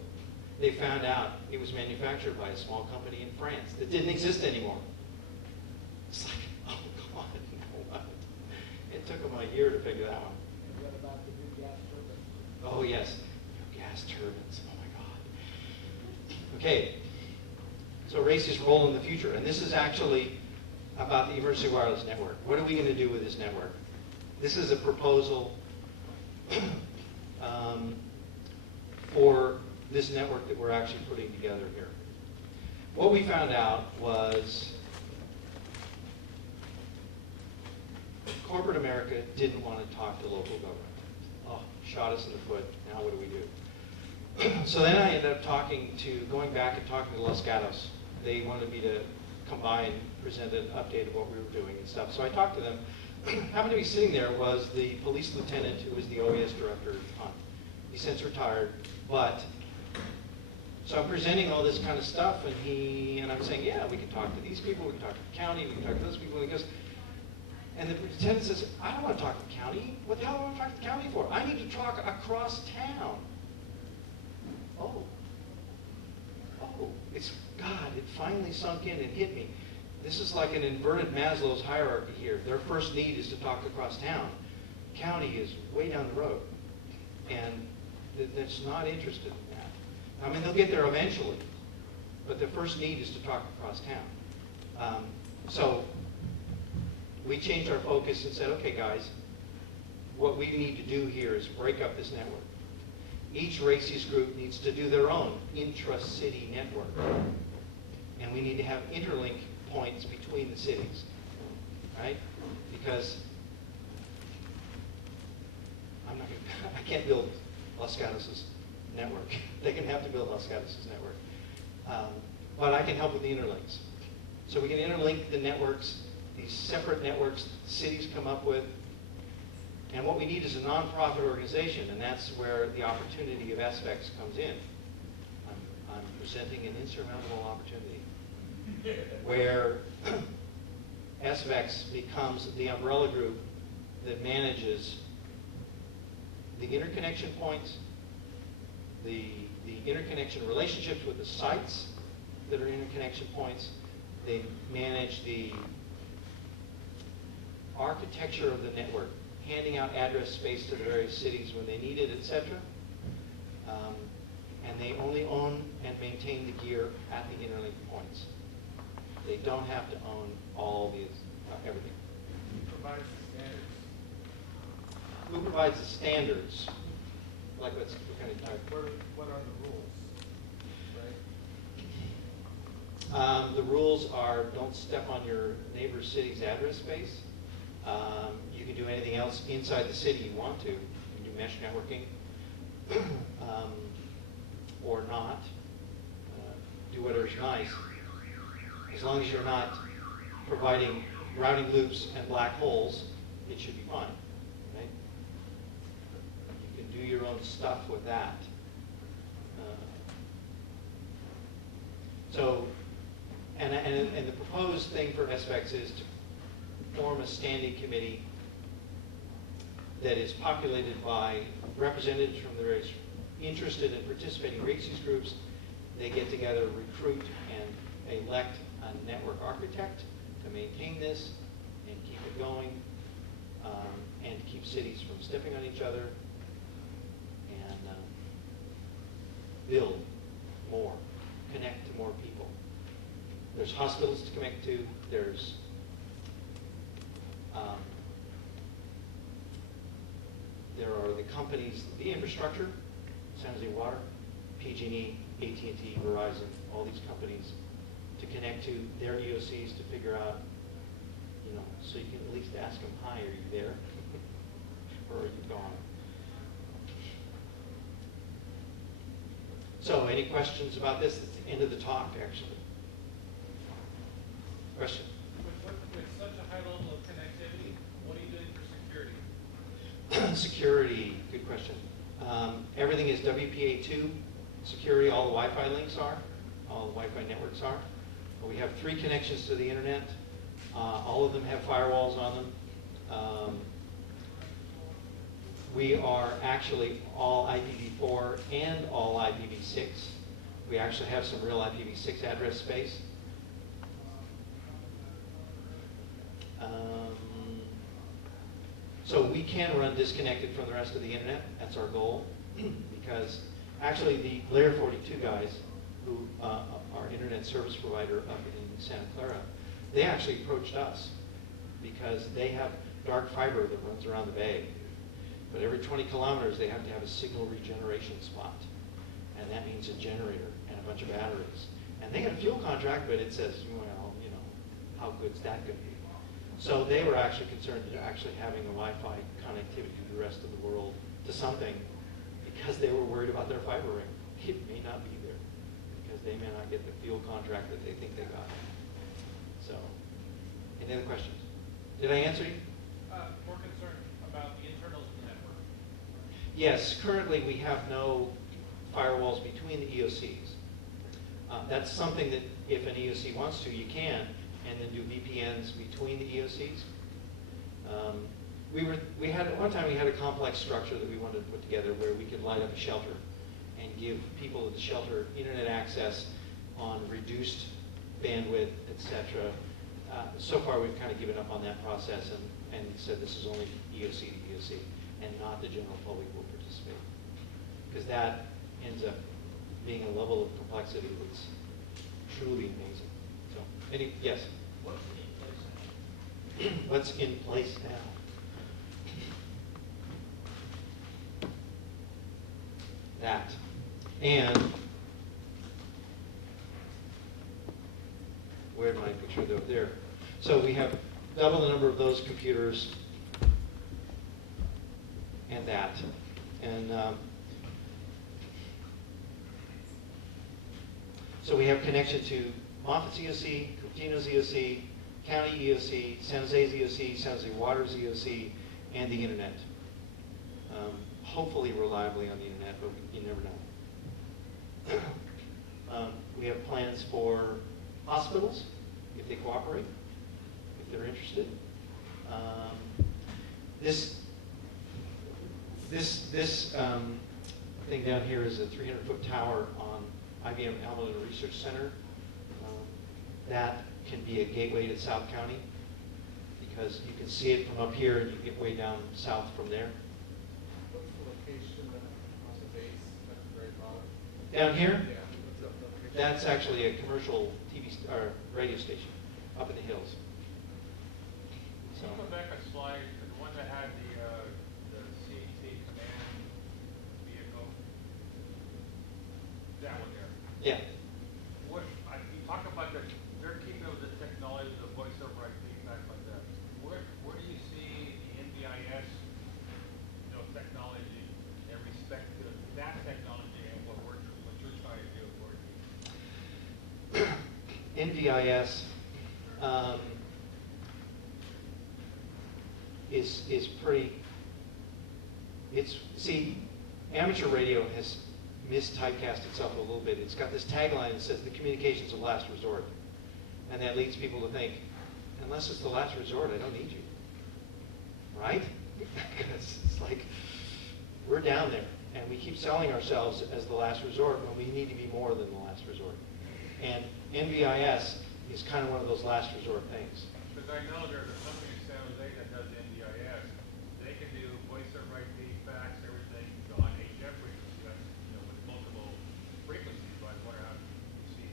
They found out it was manufactured by a small company in France that didn't exist anymore. It's like, oh God, no, what? It took them a year to figure that one. And what about the new gas turbines? Oh yes, gas turbines, oh my God. Okay, so RACES role in the future, and this is actually about the emergency wireless network. What are we going to do with this network? This is a proposal for this network that we're actually putting together here. What we found out was corporate America didn't want to talk to local government. Oh, shot us in the foot. Now what do we do? So then I ended up going back and talking to Los Gatos. They wanted me to come by and present an update of what we were doing and stuff. So I talked to them. Happened to be sitting there was the police lieutenant who was the OES director. He's since retired, but so I'm presenting all this kind of stuff, and I'm saying, yeah, we can talk to these people, we can talk to the county, we can talk to those people. And he goes, and the lieutenant says, I don't want to talk to the county. What the hell do I want to talk to the county for? I need to talk across town. Oh, it's God, it finally sunk in and hit me. This is like an inverted Maslow's hierarchy here. Their first need is to talk across town. County is way down the road, and that's not interested in that. I mean, they'll get there eventually, but their first need is to talk across town. So we changed our focus and said, okay, guys, what we need to do here is break up this network. Each RACES group needs to do their own intra-city network, and we need to have interlink points between the cities, right? Because I can't build Los Gatos' network. They're going to have to build Los Gatos' network. But I can help with the interlinks. So we can interlink the networks, these separate networks cities come up with. And what we need is a nonprofit organization, and that's where the opportunity of SVECS comes in. I'm presenting an insurmountable opportunity where SVECS becomes the umbrella group that manages the interconnection points, the interconnection relationships with the sites that are interconnection points. They manage the architecture of the network, handing out address space to the various cities when they need it, etc. And they only own and maintain the gear at the interlink points. They don't have to own all these, everything. Who provides the standards? Who provides the standards? Like what kind of type? What are the rules, right? The rules are don't step on your neighbor's city's address space. You can do anything else inside the city you want to. You can do mesh networking or not. Do whatever's nice. As long as you're not providing routing loops and black holes, it should be fine. Right? You can do your own stuff with that. And the proposed thing for SVECS is to form a standing committee that is populated by representatives from the various interested in participating race use groups. They get together, recruit, and elect a network architect to maintain this and keep it going, and keep cities from stepping on each other, and build more, connect to more people. There's hospitals to connect to. There's there are the companies, the infrastructure, San Jose Water, PG&E, AT&T, Verizon, all these companies to connect to their EOCs to figure out, so you can at least ask them, hi, are you there? Or are you gone? So any questions about this? It's the end of the talk, actually. Question? With such a high level of connectivity, what are you doing for security? Security, good question. Everything is WPA2 security. All the Wi-Fi links are, all the Wi-Fi networks are. We have 3 connections to the internet. All of them have firewalls on them. We are actually all IPv4 and all IPv6. We actually have some real IPv6 address space. So we can run disconnected from the rest of the internet. That's our goal. Because actually the Layer 42 guys, who are internet service provider up in Santa Clara, they actually approached us because they have dark fiber that runs around the bay. But every 20 kilometers they have to have a signal regeneration spot. And that means a generator and a bunch of batteries. And they had a fuel contract, but it says, well, how good's that going to be? So they were actually concerned with actually having a Wi-Fi connectivity to the rest of the world to something, because they were worried about their fiber ring. It may not be there because they may not get the fuel contract that they think they got. So, any other questions? Did I answer you? More concerned about the internals of the network. Yes, currently we have no firewalls between the EOCs. That's something that if an EOC wants to, you can, and then do VPNs between the EOCs. At one time we had a complex structure that we wanted to put together where we could light up a shelter and give people at the shelter internet access on reduced bandwidth, etc. So far we've kind of given up on that process and said this is only EOC to EOC and not the general public will participate. Because that ends up being a level of complexity that's truly amazing. So, yes? What's in place now? That. And where'd my picture go? There. So we have double the number of those computers and that. And so we have connection to Moffitt's EOC, Cupertino's EOC, County EOC, San Jose's EOC, San Jose Water's EOC, and the internet. Hopefully reliably on the internet, but you never know. We have plans for hospitals, if they cooperate, if they're interested. This thing down here is a 300-foot tower on IBM Hamilton Research Center. That can be a gateway to South County because you can see it from up here and you get way down south from there. What's the location on the base? That's very bottom. Down here, Yeah. What's the location? that's actually a commercial or radio station up in the hills. So, Can you go back a slide, the one that had the CAT command vehicle Yeah. You talk about they're keeping up with the technology, the voice over IP, things like that. Where do you see the NBIS, technology in respect to that technology and what you're trying to do for you? NBIS is pretty. See, amateur radio has mistypecast itself a little bit. It's got this tagline that says the communications of last resort, and that leads people to think, unless it's the last resort, I don't need you, right? Because it's like we're down there, and we keep selling ourselves as the last resort when we need to be more than the last resort. And NBIS is kind of one of those last resort things. Because I know there's a company in San Jose that does NBIS. They can do voice over IP, fax, everything on HF frequency, with multiple frequencies. So I wonder how you see,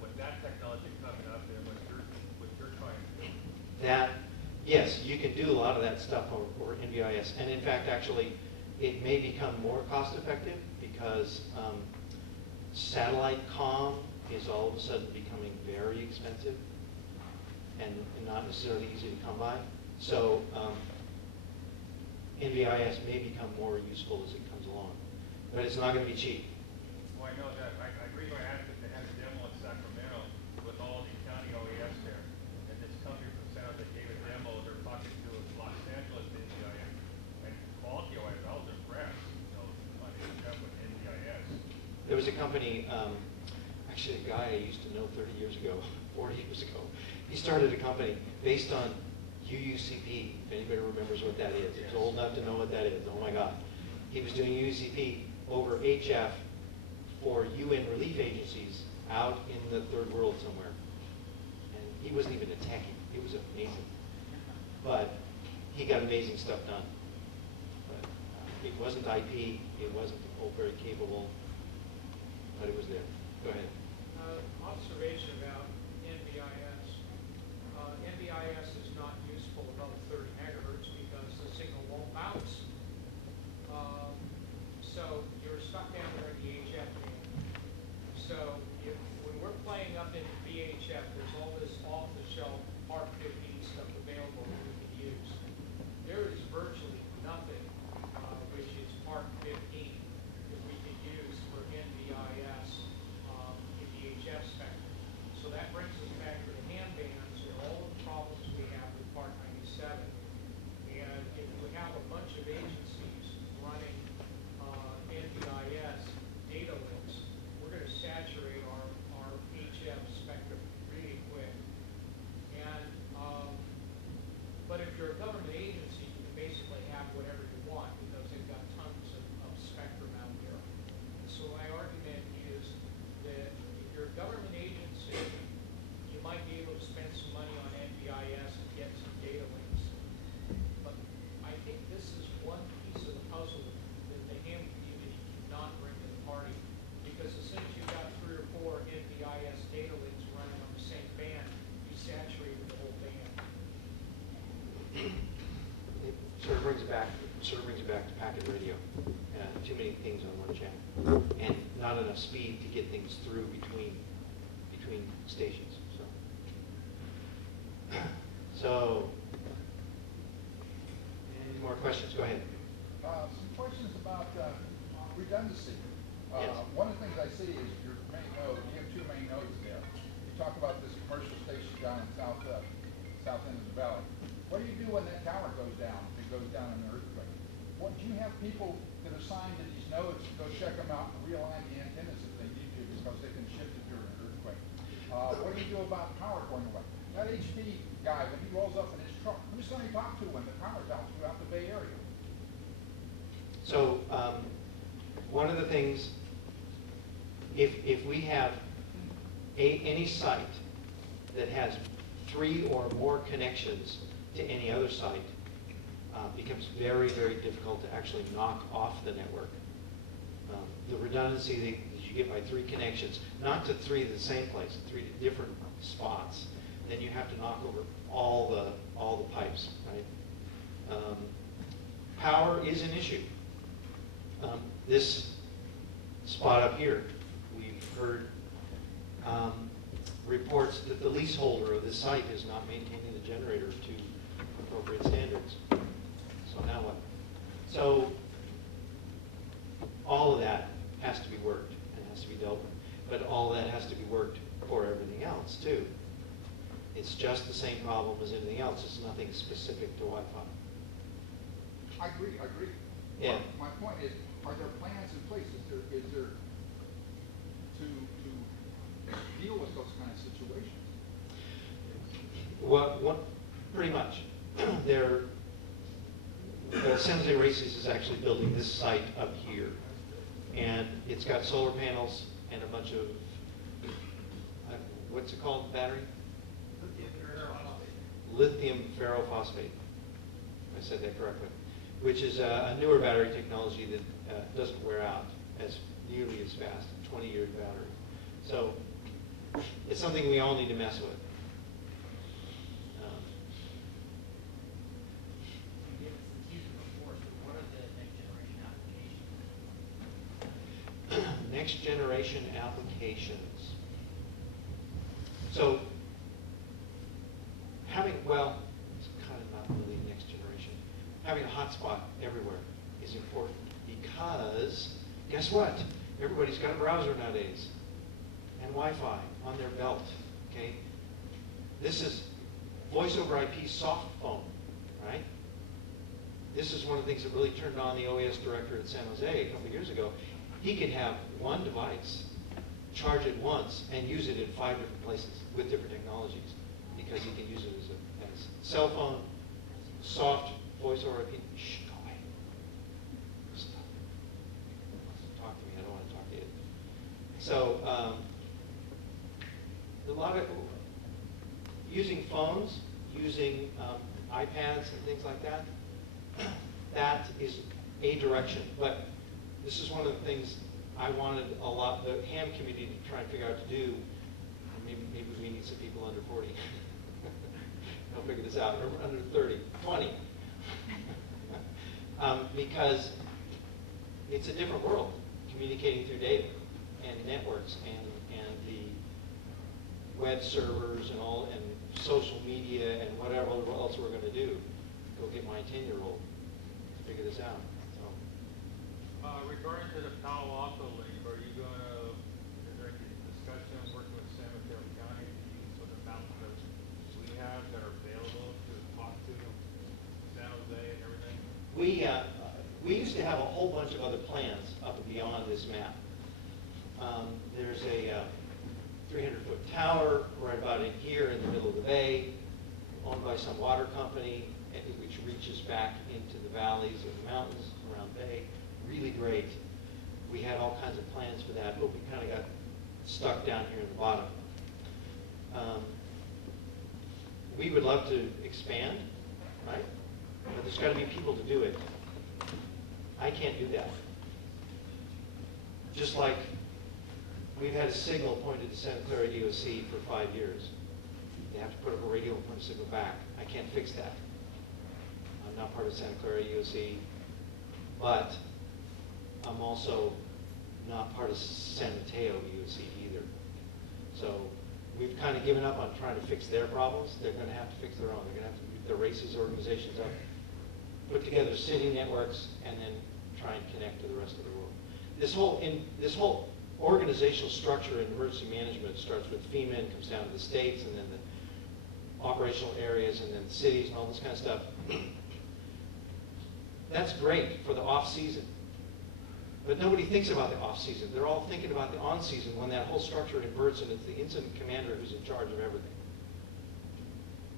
with that technology coming up and what you're trying to do. Yes, you can do a lot of that stuff over NBIS. And in fact, actually, it may become more cost effective because satellite comm is all of a sudden becoming very expensive and not necessarily easy to come by. So NBIS may become more useful as it comes along, but it's not going to be cheap. Well, I know that. I agree. I asked if they had a demo in Sacramento with all the county OES there, and this company from San Jose gave a demo. They're talking to Los Angeles NBIS, and quality-wise, I was impressed. On HF with NBIS. There was a company, actually a guy I used to know 30 years ago, 40 years ago. He started a company based on UUCP, if anybody remembers what that is. He's old enough to know what that is. Oh my God. He was doing UUCP over HF for UN relief agencies out in the third world somewhere. And he wasn't even a techie. It was amazing. But he got amazing stuff done. But it wasn't IP. It wasn't very capable. But it was there. Go ahead. Observation about NBIS. NBIS is not useful above 30 megahertz because the signal won't bounce. So you're stuck down there in the HF band. So when we're playing up in VHF, there's all this off-the-shelf Part 15 stuff available that we can use. There is virtually nothing which is Part 15 that we can use for NBIS in the HF spectrum. So that brings us back to the ham bands and all the problems we have with Part 97. And if we have a bunch of agencies running NBIS data links, we're going to saturate our HF spectrum really quick. And but if you're a government agency, you can basically have whatever you want because they've got tons of spectrum out there. And so my argument is that if you're a government agency, you might be able to spend some money on NBIS and get some data links. But I think this is one piece of the puzzle that the ham community cannot bring to the party. Because as soon as you've got 3 or 4 NBIS data links running on the same band, you saturate the whole band. It sort of brings it back to packet radio. Too many things on one channel, and not enough speed to get things through between stations. So, any more questions? Go ahead. Some questions about redundancy. Yes. One of the things I see is your main node. You have 2 main nodes there. You talk about this commercial station down in south end of the valley. What do you do when that tower goes down? If it goes down in an earthquake. What do you have people that are assigned to these nodes to go check them out and realign the antennas if they need to because they've been shifted during an earthquake? What do you do about power going away? That HP guy, when he rolls up in his truck, who's going to talk to when the power's out throughout the Bay Area? So one of the things, if we have any site that has 3 or more connections to any other site, becomes very, very difficult to actually knock off the network. The redundancy that you get by 3 connections, not to 3 to the same place, 3 to different spots, then you have to knock over all the pipes, right? Power is an issue. This spot up here We've heard reports that the leaseholder of the site is not maintaining the generator to appropriate standards. So now what? So all of that has to be worked and has to be dealt with. But all of that has to be worked for everything else too. It's just the same problem as anything else. It's nothing specific to Wi-Fi. I agree. Yeah. My point is, are there plans in place? Is there to deal with those kind of situations? What pretty much. San Jose Races is actually building this site up here. And it's got solar panels and a bunch of, what's it called, battery? Lithium ferrophosphate. I said that correctly. Which is a newer battery technology that doesn't wear out as nearly as fast, 20-year battery. So it's something we all need to mess with. Next generation applications. So well, it's kind of not really next generation. Having a hotspot everywhere is important because guess what? Everybody's got a browser nowadays and Wi-Fi on their belt, okay? This is voice over IP soft phone, right? This is one of the things that really turned on the OAS director at San Jose a couple of years ago. He could have one device, charge it once, and use it in 5 different places with different technologies because he can use it as a cell phone, soft voice over IP. Shh, go away. Stop. Talk to me. I don't want to talk to you. So a lot of using phones, using iPads and things like that, that is a direction. But this is one of the things I wanted a lot, the ham committee to try and figure out to do. Maybe we need some people under 40. They'll figure this out. Or under 30, 20. Because it's a different world, communicating through data and networks and the web servers and all and social media and whatever else we're going to do. Go get my 10-year-old to figure this out. Regarding to the Palo Alto link, are you going to, is there any discussion working with San Mateo County to use some of the mountains that we have that are available to talk to San Jose and everything? We used to have a whole bunch of other plans up and beyond this map. There's a 300-foot tower right about in here in the middle of the bay, owned by some water company, which reaches back into the valleys of the mountains around the bay. Really great. We had all kinds of plans for that, but we kind of got stuck down here in the bottom. We would love to expand, right? But there's got to be people to do it. I can't do that. Just like we've had a signal pointed to Santa Clara EOC for 5 years. They have to put up a radio and point a signal back. I can't fix that. I'm not part of Santa Clara EOC, but I'm also not part of San Mateo EOC either. So we've kind of given up on trying to fix their problems. They're going to have to fix their own. They're going to have to move their races organizations up, put together city networks, and then try and connect to the rest of the world. This whole organizational structure in emergency management starts with FEMA and comes down to the states, and then the operational areas, and then the cities, and all this kind of stuff. That's great for the off-season. But nobody thinks about the off-season. They're all thinking about the on-season when that whole structure inverts and it's the incident commander who's in charge of everything.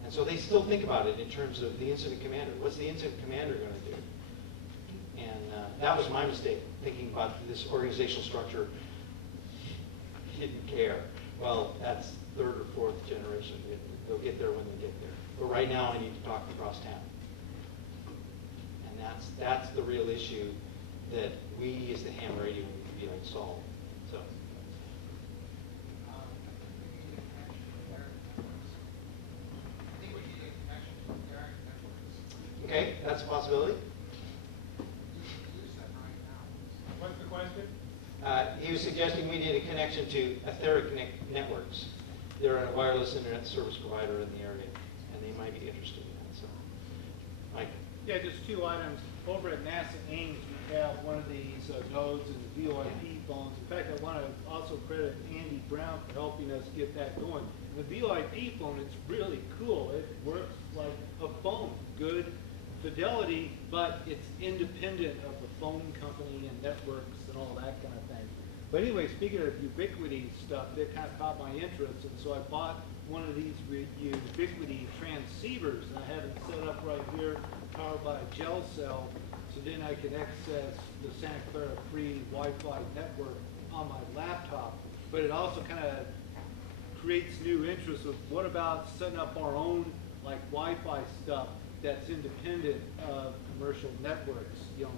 And so they still think about it in terms of the incident commander. What's the incident commander going to do? And that was my mistake, thinking about this organizational structure. Didn't care. Well, that's 3rd or 4th generation. They'll get there when they get there. But right now I need to talk across town. And that's the real issue that we as the ham radio need to be able to solve. So. Okay, that's a possibility. What's the question? He was suggesting we need a connection to Etheric Networks. They're a wireless internet service provider in the area, and they might be interested in that. So, Mike. Yeah, just two items. Over at NASA Ames, we have one of these nodes and the VoIP phones. In fact, I want to also credit Andy Brown for helping us get that going. The VoIP phone, it's really cool. It works like a phone, good fidelity, but it's independent of the phone company and networks and all that kind of thing. But anyway, speaking of Ubiquiti stuff, that kind of caught my interest, and so I bought one of these Ubiquiti transceivers, and I have it set up right here, powered by a gel cell, so then I can access the Santa Clara free Wi-Fi network on my laptop. But it also kind of creates new interest of what about setting up our own like Wi-Fi stuff that's independent of commercial networks. You know,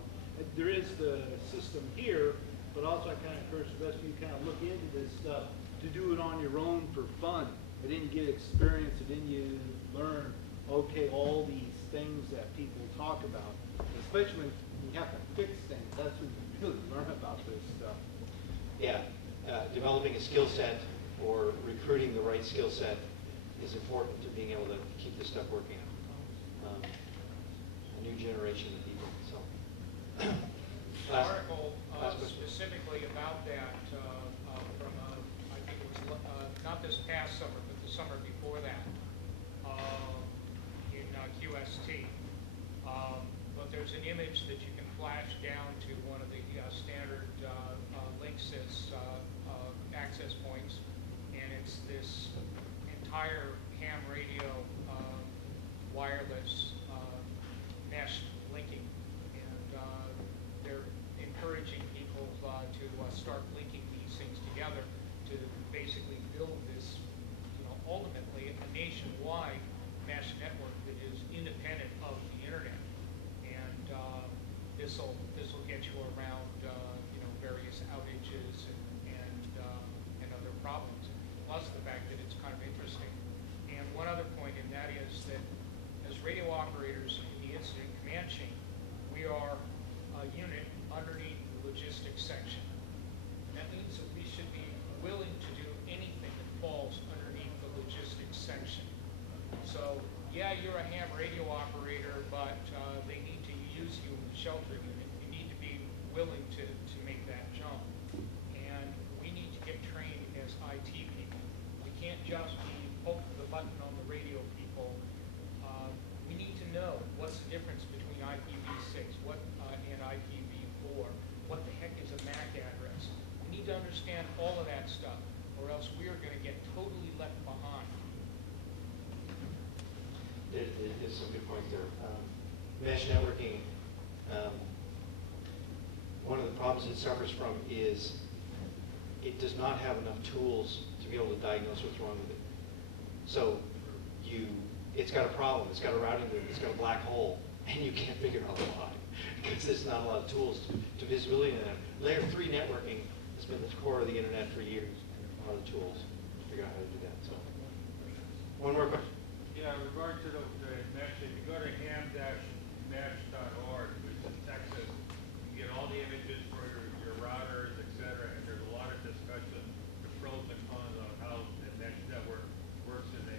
there is the system here, but also I kind of encourage the rest of you kind of look into this stuff to do it on your own for fun. And then you get experience, and then you learn, okay, all these things that people talk about, especially when you have to fix things. That's when you really learn about this stuff. Yeah, developing a skill set or recruiting the right skill set is important to being able to keep this stuff working. A new generation of people. So, Article last question. specifically about that from, I think it was not this past summer, but the summer before that in QST. But there's an image that you can flash down to one of the standard Linksys access points, and it's this entire ham radio wireless mesh linking, and they're encouraging people to start linking these things together to basically build this, ultimately a nationwide mesh network that is independent of the internet, and this will get you around various outages and other problems. Plus the fact that it's kind of interesting. And one other point, and that is that as radio operators in the incident command chain, we are a unit underneath the logistics section. That means that we should be willing to do anything that falls underneath the logistics section. So, yeah, you're a ham radio operator, but they need to use you in the shelter unit. You need to be willing to make that jump. And we need to get trained as IT people. We can't just be poke the button on the radio people. We need to know what's the difference between IPv6 and IPv4. What the heck is a MAC address? We need to understand all of that stuff, or else we are going to get totally left behind. There's some good points there. Mesh networking, one of the problems it suffers from is it does not have enough tools to be able to diagnose what's wrong with it. So it's got a problem, it's got a routing loop, it's got a black hole, and you can't figure out why, because there's not a lot of tools to visibility in that. Layer 3 networking has been the core of the internet for years, and a lot of tools to figure out how to do that. So, one more question. Yeah, in regard to the mesh, if you go to ham-mesh.org, which is Texas, you get all the images for your routers, et cetera, and there's a lot of discussion, the pros and cons on how the mesh network works in a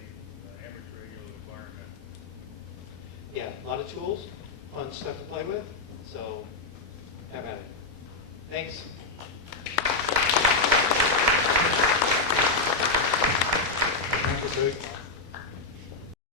amateur radio environment. Yeah, a lot of tools, fun stuff to play with, so have at it. Thanks.